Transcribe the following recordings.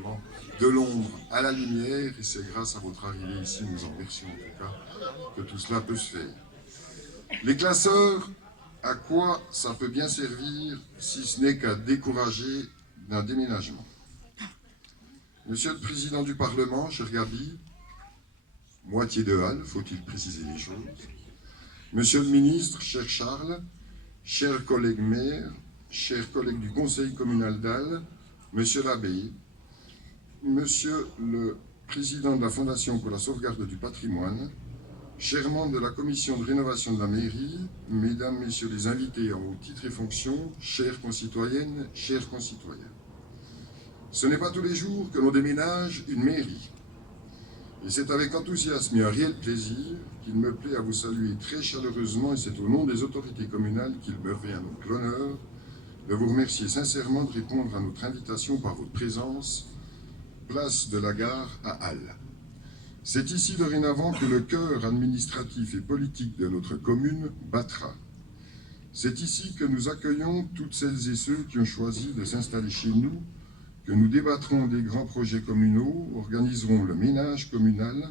véritablement de l'ombre à la lumière, et c'est grâce à votre arrivée ici, nous en remercions en tout cas, que tout cela peut se faire. Les classeurs, à quoi ça peut bien servir si ce n'est qu'à décourager d'un déménagement? Monsieur le Président du Parlement, cher Gabi, moitié de Halle, faut-il préciser les choses. Monsieur le Ministre, cher Charles, chers collègues maires, chers collègues du Conseil communal d'Halle, Monsieur l'abbé, Monsieur le Président de la Fondation pour la sauvegarde du patrimoine, chers membres de la Commission de rénovation de la mairie, Mesdames, Messieurs les invités en haut titre et fonction, chères concitoyennes, chers concitoyens. Ce n'est pas tous les jours que l'on déménage une mairie. Et c'est avec enthousiasme et un réel plaisir qu'il me plaît à vous saluer très chaleureusement, et c'est au nom des autorités communales qu'il me revient à notre l'honneur de vous remercier sincèrement de répondre à notre invitation par votre présence, place de la Gare à Halle. C'est ici dorénavant que le cœur administratif et politique de notre commune battra. C'est ici que nous accueillons toutes celles et ceux qui ont choisi de s'installer chez nous, que nous débattrons des grands projets communaux, organiserons le ménage communal,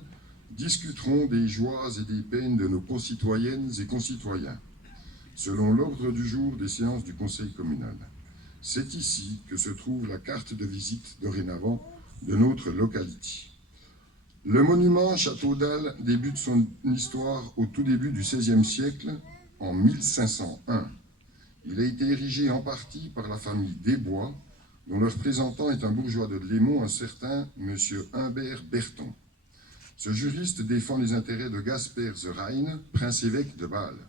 discuterons des joies et des peines de nos concitoyennes et concitoyens, selon l'ordre du jour des séances du Conseil communal. C'est ici que se trouve la carte de visite dorénavant de notre localité. Le monument Château d'Halle débute son histoire au tout début du XVIe siècle, en 1501. Il a été érigé en partie par la famille Desbois, dont le représentant est un bourgeois de Lémont, un certain monsieur Humbert Berton. Ce juriste défend les intérêts de Gasper the Rhine, prince-évêque de Bâle.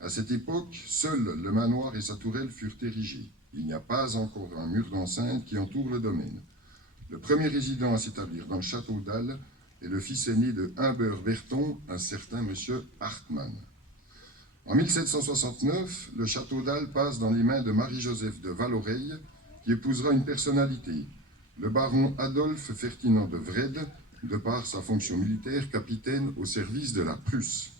À cette époque, seul le manoir et sa tourelle furent érigés. Il n'y a pas encore un mur d'enceinte qui entoure le domaine. Le premier résident à s'établir dans le château d'Halle est le fils aîné de Humbert Berton, un certain monsieur Hartmann. En 1769, le château d'Halle passe dans les mains de Marie-Joseph de Valoreille, qui épousera une personnalité, le baron Adolphe Ferdinand de Wrede, de par sa fonction militaire, capitaine au service de la Prusse.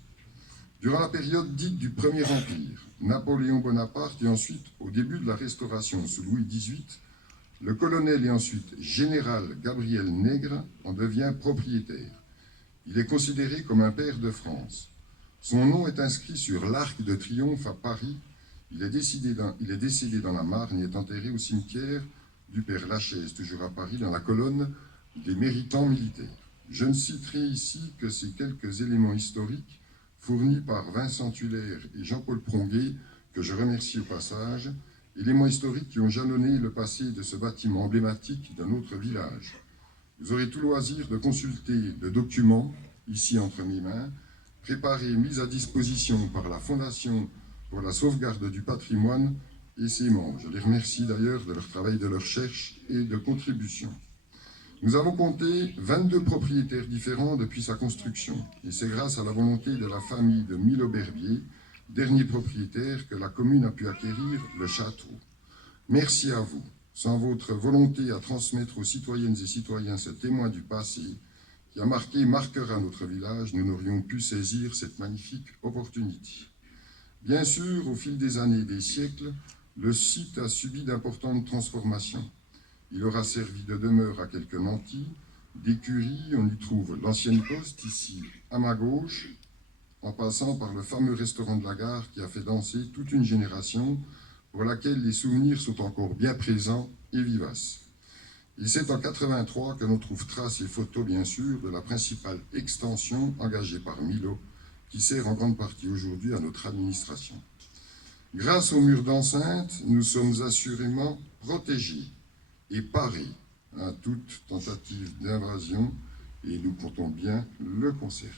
Durant la période dite du Premier Empire, Napoléon Bonaparte et ensuite au début de la Restauration sous Louis XVIII, le colonel et ensuite général Gabriel Nègre en devient propriétaire. Il est considéré comme un père de France. Son nom est inscrit sur l'Arc de Triomphe à Paris. Il est décédé dans la Marne et est enterré au cimetière du Père Lachaise, toujours à Paris, dans la colonne des méritants militaires. Je ne citerai ici que ces quelques éléments historiques fournis par Vincent Tullaire et Jean-Paul Pronguet, que je remercie au passage, éléments historiques qui ont jalonné le passé de ce bâtiment emblématique d'un autre village. Vous aurez tout loisir de consulter le document, ici entre mes mains, préparé et mis à disposition par la Fondation pour la sauvegarde du patrimoine et ses membres. Je les remercie d'ailleurs de leur travail de recherche et de contribution. Nous avons compté 22 propriétaires différents depuis sa construction, et c'est grâce à la volonté de la famille de Milo-Berbier, dernier propriétaire, que la commune a pu acquérir le château. Merci à vous. Sans votre volonté à transmettre aux citoyennes et citoyens ce témoin du passé, qui a marqué et marquera notre village, nous n'aurions pu saisir cette magnifique opportunité. Bien sûr, au fil des années et des siècles, le site a subi d'importantes transformations. Il aura servi de demeure à quelques nantis, d'écurie, on y trouve l'ancienne poste, ici à ma gauche, en passant par le fameux restaurant de la gare qui a fait danser toute une génération, pour laquelle les souvenirs sont encore bien présents et vivaces. Et c'est en 83 que l'on trouve traces et photos, bien sûr, de la principale extension engagée par Milo, qui sert en grande partie aujourd'hui à notre administration. Grâce aux murs d'enceinte, nous sommes assurément protégés et parés à toute tentative d'invasion, et nous comptons bien le conserver.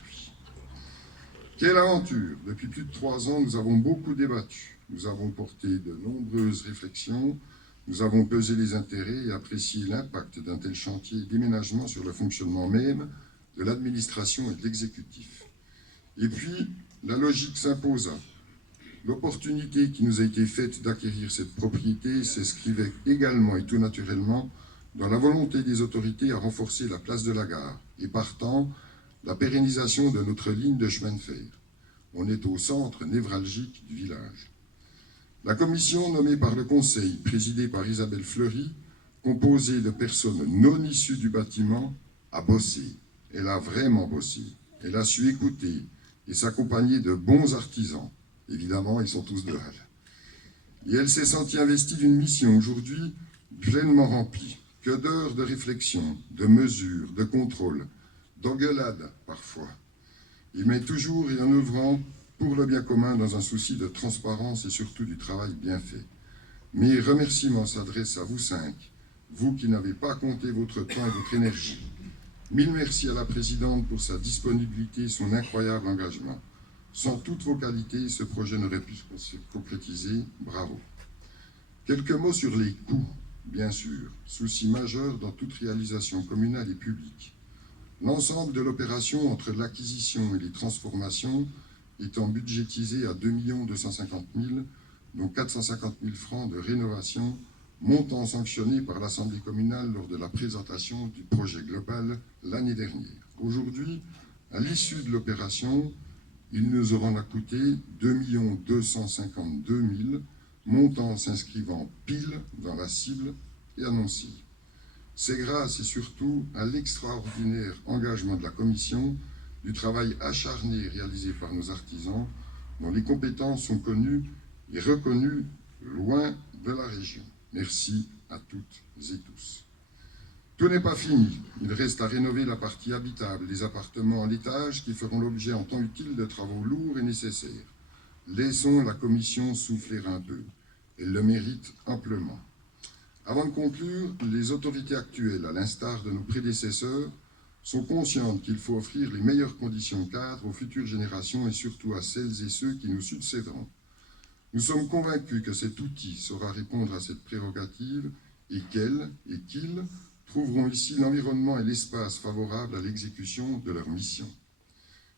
Quelle aventure! Depuis plus de 3 ans, nous avons beaucoup débattu. Nous avons porté de nombreuses réflexions, nous avons pesé les intérêts et apprécié l'impact d'un tel chantier d'aménagement sur le fonctionnement même de l'administration et de l'exécutif. Et puis, la logique s'imposa. L'opportunité qui nous a été faite d'acquérir cette propriété s'inscrivait également et tout naturellement dans la volonté des autorités à renforcer la place de la gare et partant la pérennisation de notre ligne de chemin de fer. On est au centre névralgique du village. La commission nommée par le Conseil, présidée par Isabelle Fleury, composée de personnes non issues du bâtiment, a bossé. Elle a vraiment bossé. Elle a su écouter et s'accompagner de bons artisans. Évidemment, ils sont tous de Halle. Et elle s'est sentie investie d'une mission aujourd'hui pleinement remplie. Que d'heures de réflexion, de mesures, de contrôle, d'engueulades parfois. Mais toujours et en œuvrant pour le bien commun dans un souci de transparence et surtout du travail bien fait. Mes remerciements s'adressent à vous cinq, vous qui n'avez pas compté votre temps et votre énergie. Mille merci à la présidente pour sa disponibilité et son incroyable engagement. Sans toutes vos qualités, ce projet n'aurait pu se concrétiser. Bravo. Quelques mots sur les coûts, bien sûr, souci majeur dans toute réalisation communale et publique. L'ensemble de l'opération entre l'acquisition et les transformations étant budgétisé à 2 250 000, dont 450 000 francs de rénovation, montant sanctionné par l'Assemblée communale lors de la présentation du projet global l'année dernière. Aujourd'hui, à l'issue de l'opération, il nous aura coûté 2 252 000, montant s'inscrivant pile dans la cible et annoncée. C'est grâce et surtout à l'extraordinaire engagement de la Commission, du travail acharné réalisé par nos artisans, dont les compétences sont connues et reconnues loin de la région. Merci à toutes et tous. Tout n'est pas fini. Il reste à rénover la partie habitable, les appartements en étage qui feront l'objet en temps utile de travaux lourds et nécessaires. Laissons la Commission souffler un peu. Elle le mérite amplement. Avant de conclure, les autorités actuelles, à l'instar de nos prédécesseurs, sont conscientes qu'il faut offrir les meilleures conditions cadres aux futures générations et surtout à celles et ceux qui nous succéderont. Nous sommes convaincus que cet outil saura répondre à cette prérogative et qu'elles et qu'ils trouveront ici l'environnement et l'espace favorables à l'exécution de leur mission.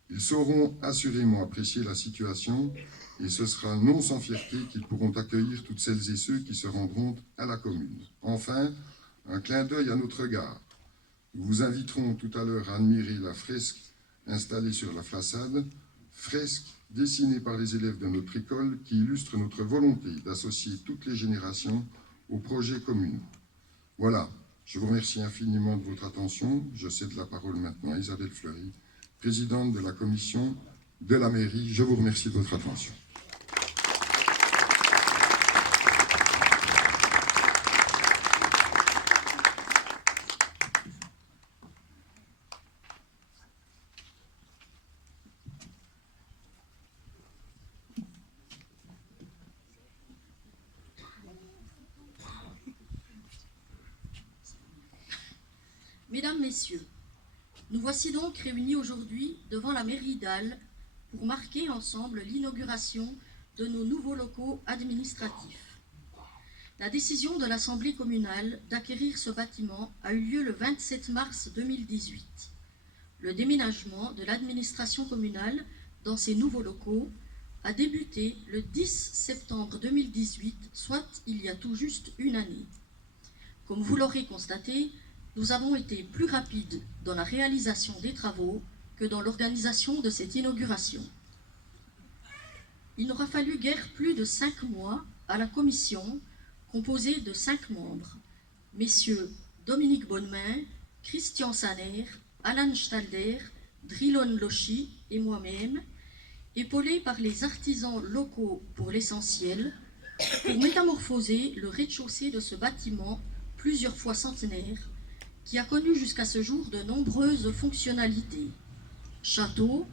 Ils sauront assurément apprécier la situation et ce sera non sans fierté qu'ils pourront accueillir toutes celles et ceux qui se rendront à la commune. Enfin, un clin d'œil à notre gare. Nous vous inviterons tout à l'heure à admirer la fresque installée sur la façade, fresque dessinée par les élèves de notre école qui illustre notre volonté d'associer toutes les générations aux projets communaux. Voilà, je vous remercie infiniment de votre attention. Je cède la parole maintenant à Isabelle Fleury, présidente de la commission de la mairie. Je vous remercie de votre attention. Mesdames, Messieurs, nous voici donc réunis aujourd'hui devant la mairie d'Halle pour marquer ensemble l'inauguration de nos nouveaux locaux administratifs. La décision de l'Assemblée communale d'acquérir ce bâtiment a eu lieu le 27 mars 2018. Le déménagement de l'administration communale dans ces nouveaux locaux a débuté le 10 septembre 2018, soit il y a tout juste une année. Comme vous l'aurez constaté, nous avons été plus rapides dans la réalisation des travaux que dans l'organisation de cette inauguration. Il n'aura fallu guère plus de 5 mois à la commission, composée de 5 membres, messieurs Dominique Bonnemain, Christian Saner, Alan Stalder, Drilon Lochi et moi-même, épaulés par les artisans locaux pour l'essentiel, pour métamorphoser le rez-de-chaussée de ce bâtiment plusieurs fois centenaire, qui a connu jusqu'à ce jour de nombreuses fonctionnalités. Château,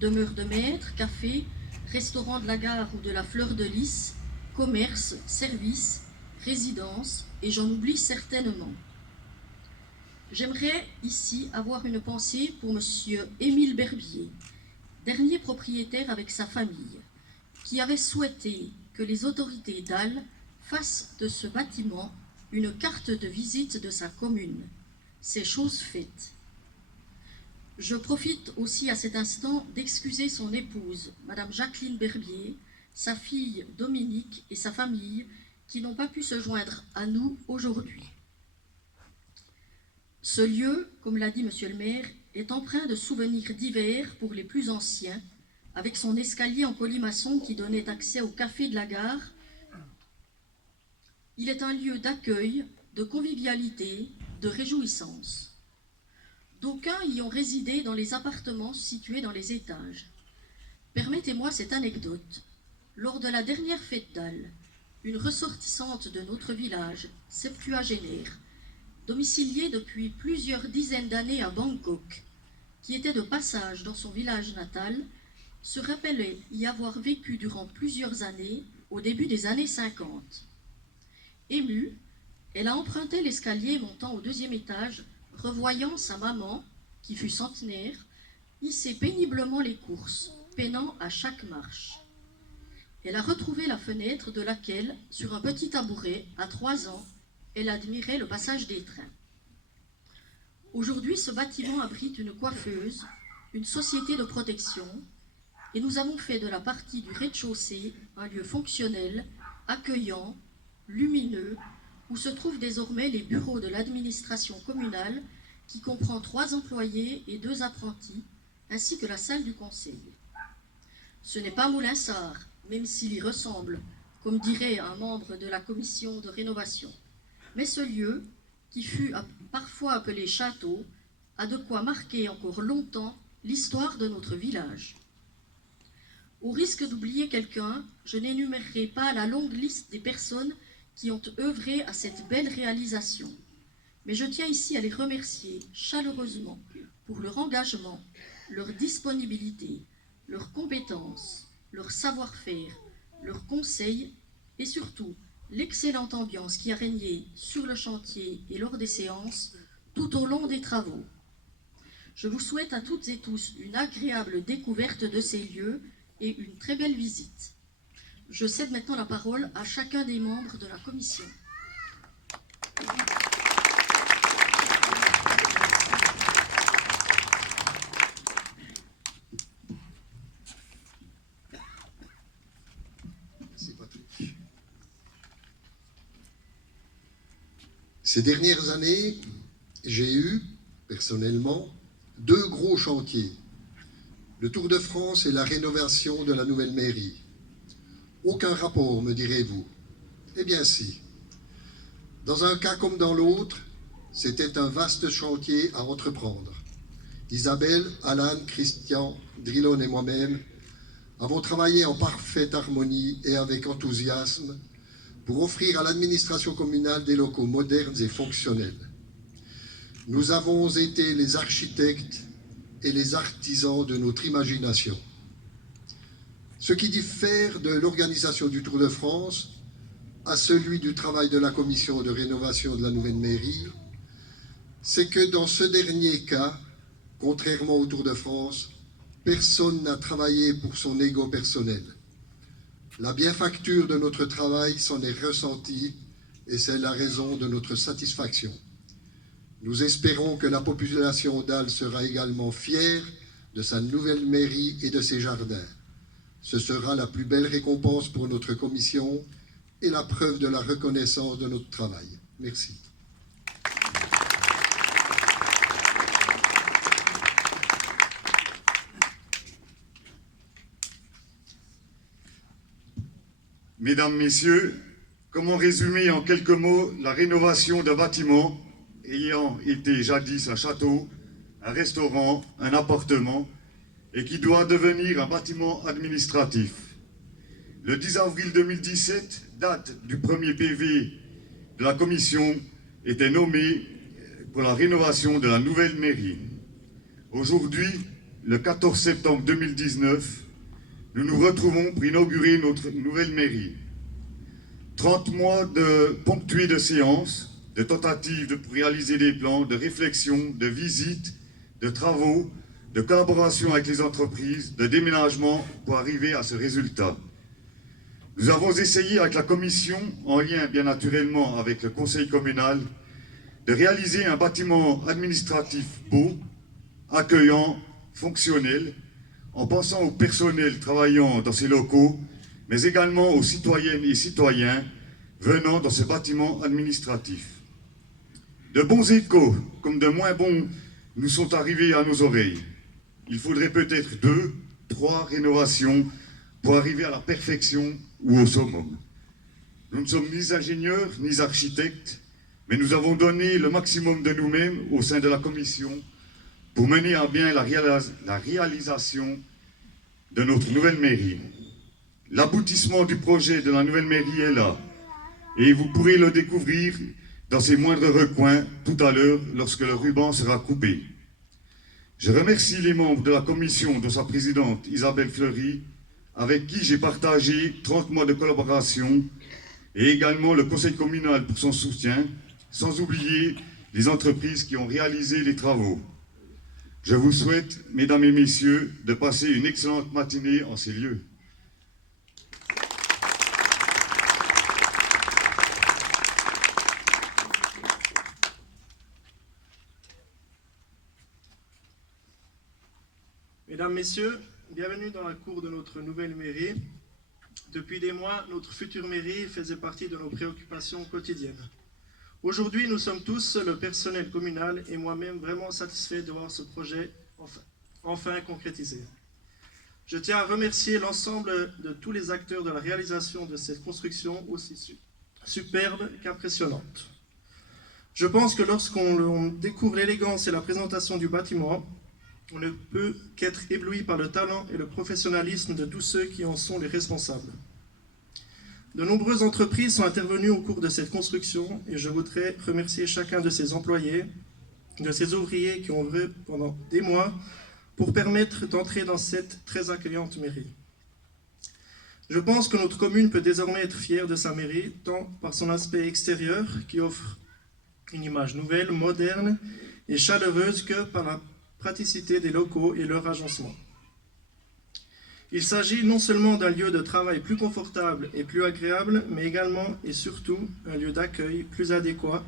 demeure de maître, café, restaurant de la gare ou de la Fleur de Lys, commerce, service, résidence, et j'en oublie certainement. J'aimerais ici avoir une pensée pour monsieur Émile Berbier, dernier propriétaire avec sa famille, qui avait souhaité que les autorités d'Halle fassent de ce bâtiment une carte de visite de sa commune. C'est chose faite. Je profite aussi à cet instant d'excuser son épouse, Madame Jacqueline Berbier, sa fille Dominique et sa famille, qui n'ont pas pu se joindre à nous aujourd'hui. Ce lieu, comme l'a dit Monsieur le maire, est empreint de souvenirs divers pour les plus anciens, avec son escalier en colimaçon qui donnait accès au café de la gare. Il est un lieu d'accueil, de convivialité, de réjouissance. D'aucuns y ont résidé dans les appartements situés dans les étages. Permettez-moi cette anecdote. Lors de la dernière fête d'Al, une ressortissante de notre village, septuagénaire, domiciliée depuis plusieurs dizaines d'années à Bangkok, qui était de passage dans son village natal, se rappelait y avoir vécu durant plusieurs années au début des années 50. Émue, elle a emprunté l'escalier montant au 2e étage, revoyant sa maman, qui fut centenaire, hisser péniblement les courses, peinant à chaque marche. Elle a retrouvé la fenêtre de laquelle, sur un petit tabouret, à 3 ans, elle admirait le passage des trains. Aujourd'hui, ce bâtiment abrite une coiffeuse, une société de protection, et nous avons fait de la partie du rez-de-chaussée un lieu fonctionnel, accueillant, lumineux, où se trouvent désormais les bureaux de l'administration communale, qui comprend 3 employés et 2 apprentis, ainsi que la salle du conseil. Ce n'est pas Moulinsart, même s'il y ressemble, comme dirait un membre de la commission de rénovation. Mais ce lieu, qui fut parfois appelé château, a de quoi marquer encore longtemps l'histoire de notre village. Au risque d'oublier quelqu'un, je n'énumérerai pas la longue liste des personnes qui ont œuvré à cette belle réalisation. Mais je tiens ici à les remercier chaleureusement pour leur engagement, leur disponibilité, leurs compétences, leur savoir-faire, leurs conseils et surtout l'excellente ambiance qui a régné sur le chantier et lors des séances tout au long des travaux. Je vous souhaite à toutes et tous une agréable découverte de ces lieux et une très belle visite. Je cède maintenant la parole à chacun des membres de la commission. Merci Patrick. Ces dernières années, j'ai eu, personnellement, 2 gros chantiers. Le Tour de France et la rénovation de la nouvelle mairie. Aucun rapport, me direz-vous. Eh bien si. Dans un cas comme dans l'autre, c'était un vaste chantier à entreprendre. Isabelle, Alan, Christian, Drilon et moi-même avons travaillé en parfaite harmonie et avec enthousiasme pour offrir à l'administration communale des locaux modernes et fonctionnels. Nous avons été les architectes et les artisans de notre imagination. Ce qui diffère de l'organisation du Tour de France à celui du travail de la commission de rénovation de la nouvelle mairie, c'est que dans ce dernier cas, contrairement au Tour de France, personne n'a travaillé pour son ego personnel. La bienfacture de notre travail s'en est ressentie et c'est la raison de notre satisfaction. Nous espérons que la population d'Al sera également fière de sa nouvelle mairie et de ses jardins. Ce sera la plus belle récompense pour notre commission et la preuve de la reconnaissance de notre travail. Merci. Mesdames, Messieurs, comment résumer en quelques mots la rénovation d'un bâtiment ayant été jadis un château, un restaurant, un appartement, et qui doit devenir un bâtiment administratif. Le 10 avril 2017, date du premier PV de la commission, était nommé pour la rénovation de la nouvelle mairie. Aujourd'hui, le 14 septembre 2019, nous nous retrouvons pour inaugurer notre nouvelle mairie. 30 mois ponctués de séances, de tentatives pour réaliser des plans, de réflexions, de visites, de travaux, de collaboration avec les entreprises, de déménagement pour arriver à ce résultat. Nous avons essayé avec la commission, en lien bien naturellement avec le conseil communal, de réaliser un bâtiment administratif beau, accueillant, fonctionnel, en pensant au personnel travaillant dans ces locaux, mais également aux citoyennes et citoyens venant dans ce bâtiment administratif. De bons échos, comme de moins bons, nous sont arrivés à nos oreilles. Il faudrait peut-être 2, 3 rénovations pour arriver à la perfection ou au summum. Nous ne sommes ni ingénieurs ni architectes, mais nous avons donné le maximum de nous-mêmes au sein de la commission pour mener à bien la réalisation de notre nouvelle mairie. L'aboutissement du projet de la nouvelle mairie est là, et vous pourrez le découvrir dans ses moindres recoins tout à l'heure lorsque le ruban sera coupé. Je remercie les membres de la commission, dont sa présidente Isabelle Fleury, avec qui j'ai partagé 30 mois de collaboration, et également le conseil communal pour son soutien, sans oublier les entreprises qui ont réalisé les travaux. Je vous souhaite, mesdames et messieurs, de passer une excellente matinée en ces lieux. Mesdames, Messieurs, bienvenue dans la cour de notre nouvelle mairie. Depuis des mois, notre future mairie faisait partie de nos préoccupations quotidiennes. Aujourd'hui, nous sommes tous, le personnel communal et moi-même, vraiment satisfaits de voir ce projet enfin concrétisé. Je tiens à remercier l'ensemble de tous les acteurs de la réalisation de cette construction aussi superbe qu'impressionnante. Je pense que lorsqu'on découvre l'élégance et la présentation du bâtiment, on ne peut qu'être ébloui par le talent et le professionnalisme de tous ceux qui en sont les responsables. De nombreuses entreprises sont intervenues au cours de cette construction et je voudrais remercier chacun de ces employés, de ces ouvriers qui ont œuvré pendant des mois pour permettre d'entrer dans cette très accueillante mairie. Je pense que notre commune peut désormais être fière de sa mairie, tant par son aspect extérieur qui offre une image nouvelle, moderne et chaleureuse que par la praticité des locaux et leur agencement. Il s'agit non seulement d'un lieu de travail plus confortable et plus agréable, mais également et surtout un lieu d'accueil plus adéquat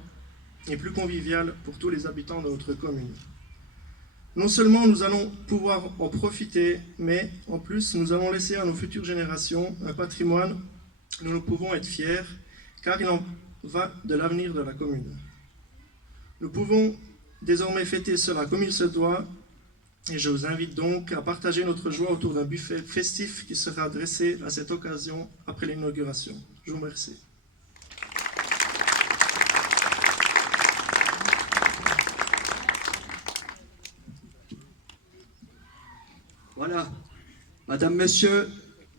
et plus convivial pour tous les habitants de notre commune. Non seulement nous allons pouvoir en profiter, mais en plus nous allons laisser à nos futures générations un patrimoine dont nous pouvons être fiers, car il en va de l'avenir de la commune. Nous pouvons désormais fêter cela comme il se doit, et je vous invite donc à partager notre joie autour d'un buffet festif qui sera dressé à cette occasion après l'inauguration. Je vous remercie. Voilà, Madame, Monsieur,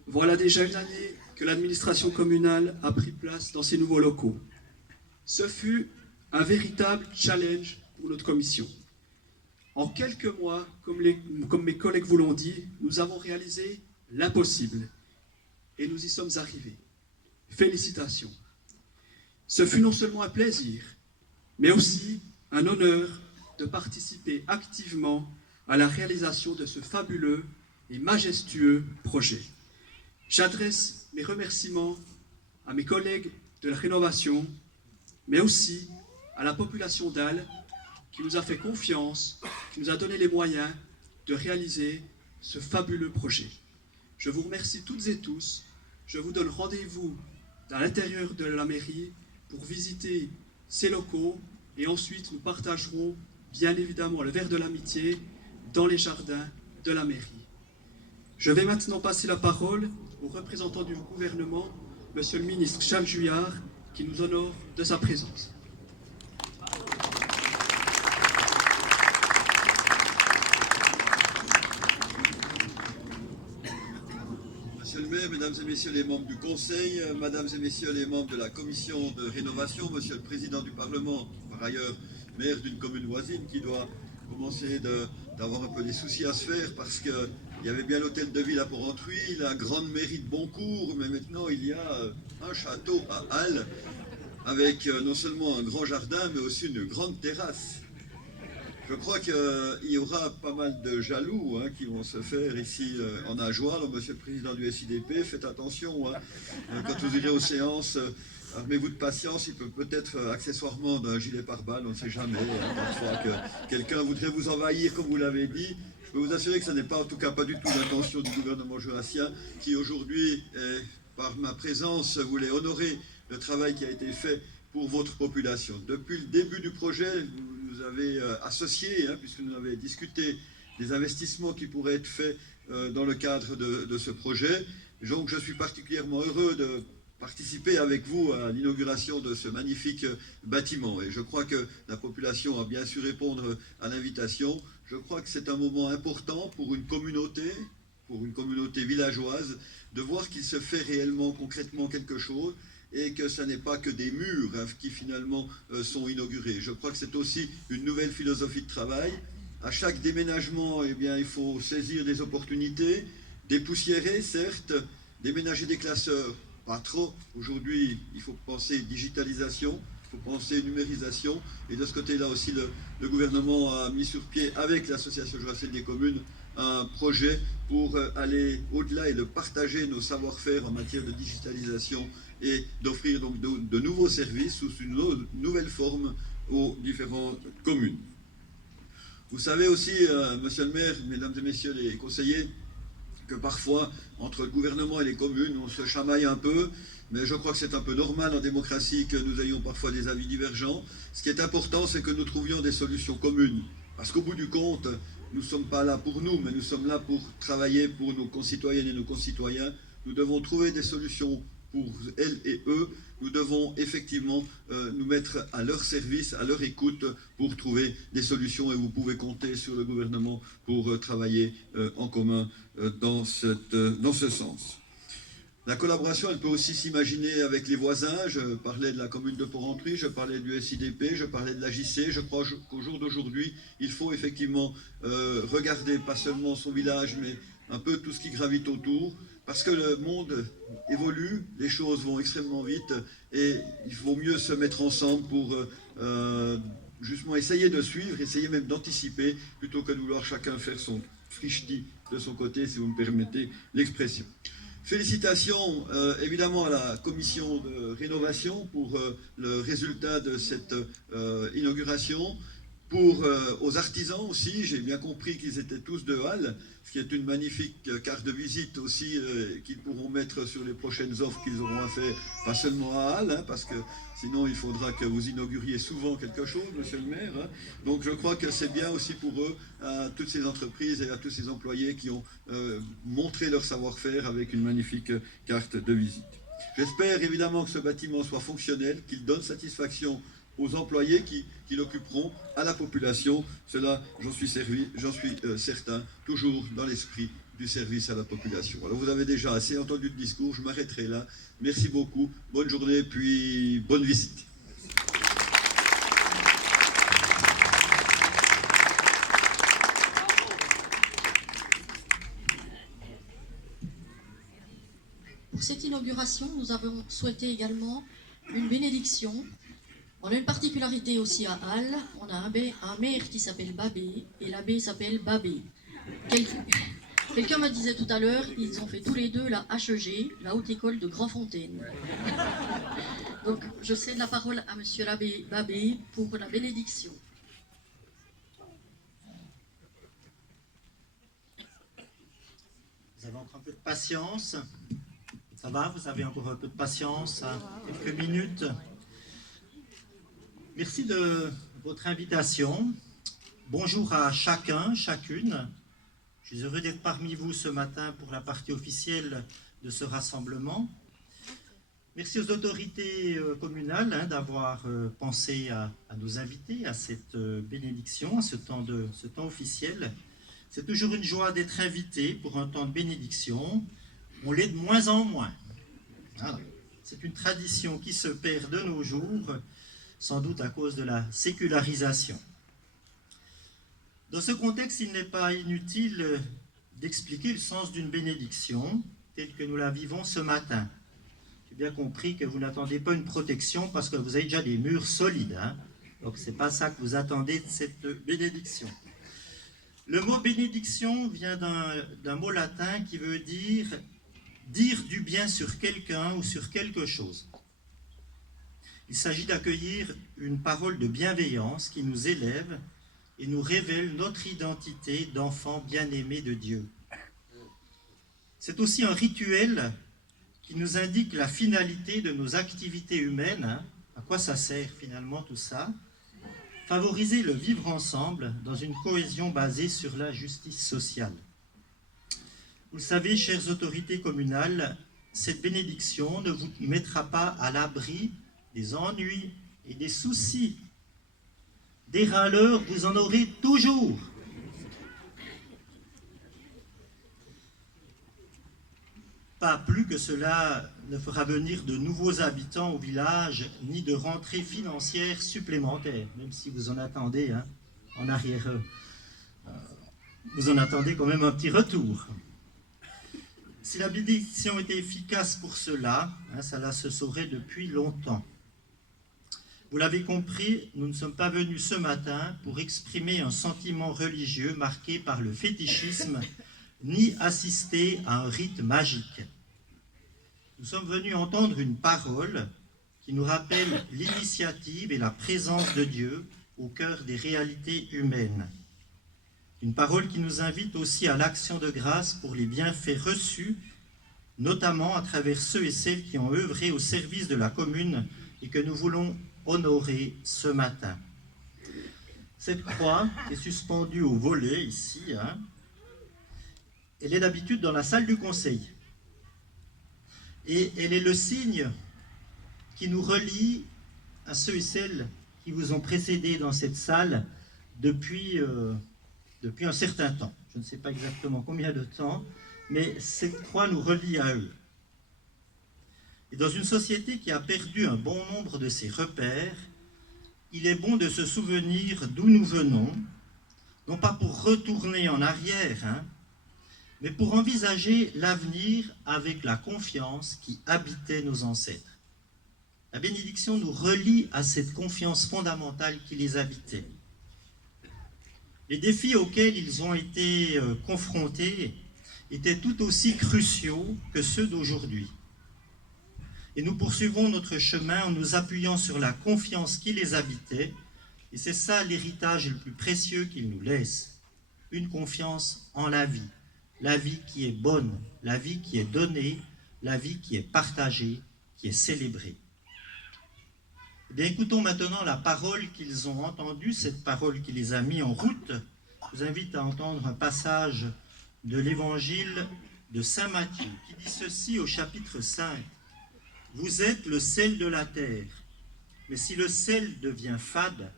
voilà déjà une année que l'administration communale a pris place dans ces nouveaux locaux. Ce fut un véritable challenge pour notre commission. En quelques mois, comme mes collègues vous l'ont dit, nous avons réalisé l'impossible et nous y sommes arrivés. Félicitations. Ce fut non seulement un plaisir, mais aussi un honneur de participer activement à la réalisation de ce fabuleux et majestueux projet. J'adresse mes remerciements à mes collègues de la rénovation, mais aussi à la population d'Al qui nous a fait confiance, qui nous a donné les moyens de réaliser ce fabuleux projet. Je vous remercie toutes et tous. Je vous donne rendez-vous à l'intérieur de la mairie pour visiter ces locaux et ensuite nous partagerons bien évidemment le verre de l'amitié dans les jardins de la mairie. Je vais maintenant passer la parole au représentant du gouvernement, Monsieur le ministre Charles Juillard, qui nous honore de sa présence. Monsieur le maire, mesdames et messieurs les membres du conseil, mesdames et messieurs les membres de la commission de rénovation, monsieur le président du Parlement, par ailleurs maire d'une commune voisine qui doit commencer d'avoir un peu des soucis à se faire parce qu'il y avait bien l'hôtel de ville à Port-Entruy, la grande mairie de Boncourt, mais maintenant il y a un château à Halle avec non seulement un grand jardin mais aussi une grande terrasse. Je crois qu'il y aura pas mal de jaloux qui vont se faire ici en Ajoie. Alors, monsieur le président du SIDP, faites attention. Quand vous irez aux séances, armez-vous de patience. Il peut peut-être accessoirement d'un gilet pare-balles, on ne sait jamais. Parfois que quelqu'un voudrait vous envahir, comme vous l'avez dit. Je peux vous assurer que ce n'est pas, en tout cas, pas du tout l'intention du gouvernement jurassien qui aujourd'hui, par ma présence, voulait honorer le travail qui a été fait pour votre population. Depuis le début du projet, vous nous avez associés, puisque nous avons discuté des investissements qui pourraient être faits dans le cadre de ce projet. Donc je suis particulièrement heureux de participer avec vous à l'inauguration de ce magnifique bâtiment. Et je crois que la population a bien su répondre à l'invitation. Je crois que c'est un moment important pour une communauté villageoise, de voir qu'il se fait réellement, concrètement quelque chose, et que ce n'est pas que des murs qui finalement sont inaugurés. Je crois que c'est aussi une nouvelle philosophie de travail. À chaque déménagement, eh bien, il faut saisir des opportunités, dépoussiérer, certes, déménager des classeurs, pas trop. Aujourd'hui, il faut penser digitalisation, il faut penser numérisation, et de ce côté-là aussi, le gouvernement a mis sur pied, avec l'association Jurassienne des communes, un projet pour aller au-delà et de partager nos savoir-faire en matière de digitalisation et d'offrir donc de nouveaux services sous une nouvelle forme aux différentes communes. Vous savez aussi, monsieur le maire, mesdames et messieurs les conseillers, que parfois, entre le gouvernement et les communes, on se chamaille un peu, mais je crois que c'est un peu normal en démocratie que nous ayons parfois des avis divergents. Ce qui est important, c'est que nous trouvions des solutions communes. Parce qu'au bout du compte, nous ne sommes pas là pour nous, mais nous sommes là pour travailler pour nos concitoyennes et nos concitoyens. Nous devons trouver des solutions pour elles et eux. Nous devons effectivement nous mettre à leur service, à leur écoute pour trouver des solutions, et vous pouvez compter sur le gouvernement pour travailler en commun dans ce sens. La collaboration, elle peut aussi s'imaginer avec les voisins. Je parlais de la commune de Porrentruy, je parlais du SIDP, je parlais de la JC. Je crois qu'au jour d'aujourd'hui, il faut effectivement regarder pas seulement son village, mais un peu tout ce qui gravite autour, parce que le monde évolue, les choses vont extrêmement vite, et il vaut mieux se mettre ensemble pour justement essayer de suivre, essayer même d'anticiper, plutôt que de vouloir chacun faire son frichti de son côté, si vous me permettez l'expression. Félicitations évidemment à la commission de rénovation pour le résultat de cette inauguration, aux artisans aussi. J'ai bien compris qu'ils étaient tous de Halle, ce qui est une magnifique carte de visite aussi qu'ils pourront mettre sur les prochaines offres qu'ils auront à faire, pas seulement à Halle, parce que sinon il faudra que vous inauguriez souvent quelque chose, monsieur le maire. Donc je crois que c'est bien aussi pour eux, à toutes ces entreprises et à tous ces employés qui ont montré leur savoir-faire avec une magnifique carte de visite. J'espère évidemment que ce bâtiment soit fonctionnel, qu'il donne satisfaction aux employés qui l'occuperont, à la population. Cela, j'en suis certain, toujours dans l'esprit du service à la population. Alors vous avez déjà assez entendu le discours, je m'arrêterai là. Merci beaucoup, bonne journée, puis bonne visite. Pour cette inauguration, nous avons souhaité également une bénédiction. On a une particularité aussi à Halle, on a un maire qui s'appelle Babé, et l'abbé s'appelle Babé. Quelqu'un me disait tout à l'heure, ils ont fait tous les deux la HEG, la Haute École de Grandfontaine. Donc je cède la parole à monsieur l'abbé Babé pour la bénédiction. Vous avez encore un peu de patience. Ça va, vous avez encore un peu de patience, quelques minutes. Merci de votre invitation. Bonjour à chacun, chacune. Je suis heureux d'être parmi vous ce matin pour la partie officielle de ce rassemblement. Merci aux autorités communales d'avoir pensé à nous inviter à cette bénédiction, à ce temps officiel. C'est toujours une joie d'être invité pour un temps de bénédiction. On l'est de moins en moins. Voilà. C'est une tradition qui se perd de nos jours, sans doute à cause de la sécularisation. Dans ce contexte, il n'est pas inutile d'expliquer le sens d'une bénédiction telle que nous la vivons ce matin. J'ai bien compris que vous n'attendez pas une protection parce que vous avez déjà des murs solides. Donc ce n'est pas ça que vous attendez de cette bénédiction. Le mot bénédiction vient d'un mot latin qui veut dire du bien sur quelqu'un ou sur quelque chose. Il s'agit d'accueillir une parole de bienveillance qui nous élève et nous révèle notre identité d'enfant bien-aimé de Dieu. C'est aussi un rituel qui nous indique la finalité de nos activités humaines. À quoi ça sert finalement tout ça? Favoriser le vivre ensemble dans une cohésion basée sur la justice sociale. Vous le savez, chères autorités communales, cette bénédiction ne vous mettra pas à l'abri des ennuis et des soucis. Des râleurs, vous en aurez toujours. Pas plus que cela ne fera venir de nouveaux habitants au village, ni de rentrées financières supplémentaires, même si vous en attendez hein, en arrière. Vous en attendez quand même un petit retour. Si la bénédiction était efficace pour cela, hein, cela se saurait depuis longtemps. Vous l'avez compris, nous ne sommes pas venus ce matin pour exprimer un sentiment religieux marqué par le fétichisme, ni assister à un rite magique. Nous sommes venus entendre une parole qui nous rappelle l'initiative et la présence de Dieu au cœur des réalités humaines. Une parole qui nous invite aussi à l'action de grâce pour les bienfaits reçus, notamment à travers ceux et celles qui ont œuvré au service de la commune et que nous voulons honorer ce matin. Cette croix est suspendue au volet ici, hein, elle est d'habitude dans la salle du conseil. Et elle est le signe qui nous relie à ceux et celles qui vous ont précédés dans cette salle depuis un certain temps. Je ne sais pas exactement combien de temps, mais cette croix nous relie à eux. Et dans une société qui a perdu un bon nombre de ses repères, il est bon de se souvenir d'où nous venons, non pas pour retourner en arrière, hein, mais pour envisager l'avenir avec la confiance qui habitait nos ancêtres. La bénédiction nous relie à cette confiance fondamentale qui les habitait. Les défis auxquels ils ont été confrontés étaient tout aussi cruciaux que ceux d'aujourd'hui. Et nous poursuivons notre chemin en nous appuyant sur la confiance qui les habitait, et c'est ça l'héritage le plus précieux qu'ils nous laissent, une confiance en la vie qui est bonne, la vie qui est donnée, la vie qui est partagée, qui est célébrée. Eh bien, écoutons maintenant la parole qu'ils ont entendue, cette parole qui les a mis en route. Je vous invite à entendre un passage de l'évangile de saint Matthieu, qui dit ceci au chapitre 5. « Vous êtes le sel de la terre, mais si le sel devient fade,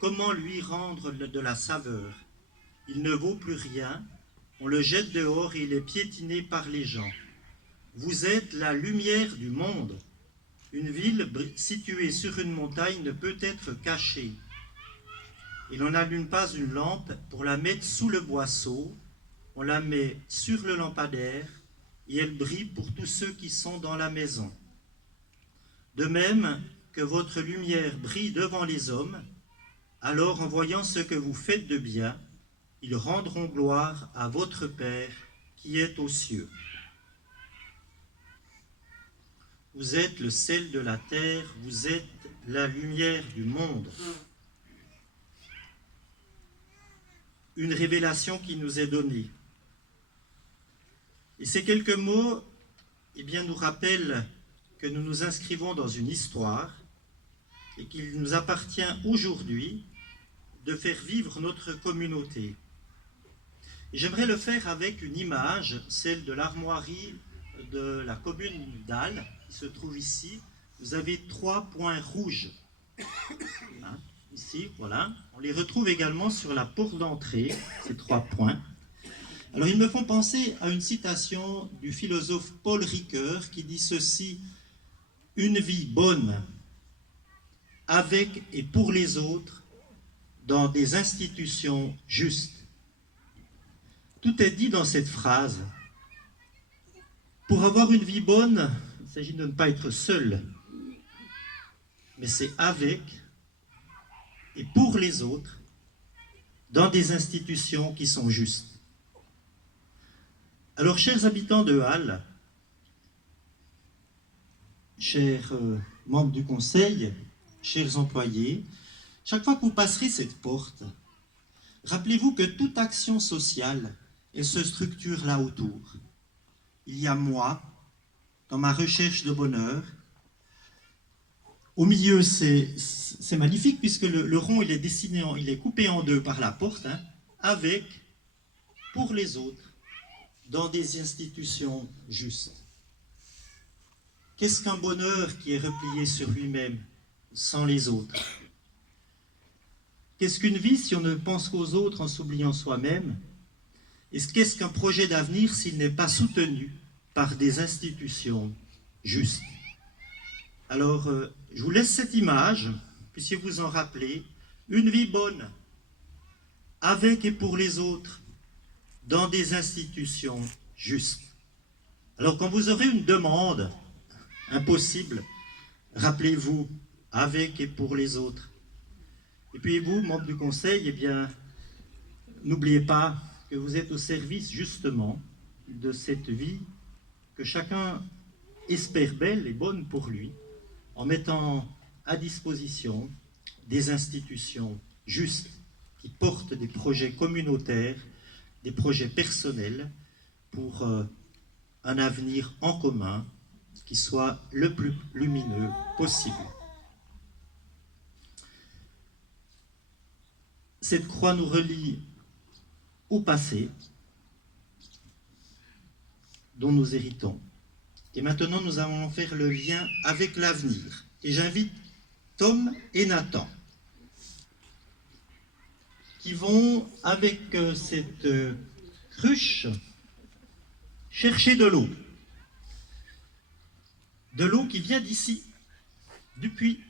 comment lui rendre de la saveur? Il ne vaut plus rien, on le jette dehors et il est piétiné par les gens. Vous êtes la lumière du monde. Une ville située sur une montagne ne peut être cachée. Et l'on n'allume pas une lampe pour la mettre sous le boisseau, on la met sur le lampadaire et elle brille pour tous ceux qui sont dans la maison. De même que votre lumière brille devant les hommes, alors en voyant ce que vous faites de bien, ils rendront gloire à votre Père qui est aux cieux. Vous êtes le sel de la terre, vous êtes la lumière du monde. Une révélation qui nous est donnée. Et ces quelques mots nous rappellent que nous nous inscrivons dans une histoire et qu'il nous appartient aujourd'hui de faire vivre notre communauté. J'aimerais le faire avec une image, celle de l'armoirie de la commune d'Al, qui se trouve ici. Vous avez 3 points rouges. Hein, ici, voilà. On les retrouve également sur la porte d'entrée, ces 3 points. Alors, ils me font penser à une citation du philosophe Paul Ricoeur qui dit ceci: « Une vie bonne, avec et pour les autres, dans des institutions justes. » Tout est dit dans cette phrase. Pour avoir une vie bonne, il s'agit de ne pas être seul, mais c'est avec et pour les autres, dans des institutions qui sont justes. Alors, chers habitants de Halle, chers membres du conseil, chers employés, chaque fois que vous passerez cette porte, rappelez-vous que toute action sociale, elle se structure là autour. Il y a moi, dans ma recherche de bonheur. Au milieu, c'est magnifique puisque le rond, il est dessiné, il est coupé en deux par la porte, hein, avec, pour les autres, dans des institutions justes. Qu'est-ce qu'un bonheur qui est replié sur lui-même, sans les autres? Qu'est-ce qu'une vie si on ne pense qu'aux autres en s'oubliant soi-même? Et qu'est-ce qu'un projet d'avenir s'il n'est pas soutenu par des institutions justes? Alors, je vous laisse cette image, puissiez vous en rappeler. Une vie bonne, avec et pour les autres, dans des institutions justes. Alors, quand vous aurez une demande impossible, rappelez-vous, avec et pour les autres. Et puis vous, membres du Conseil, eh bien, n'oubliez pas que vous êtes au service, justement, de cette vie que chacun espère belle et bonne pour lui, en mettant à disposition des institutions justes qui portent des projets communautaires, des projets personnels pour un avenir en commun qui soit le plus lumineux possible. Cette croix nous relie au passé dont nous héritons. Et maintenant, nous allons faire le lien avec l'avenir. Et j'invite Tom et Nathan qui vont, avec cette cruche, chercher de l'eau. De l'eau qui vient d'ici, du puits.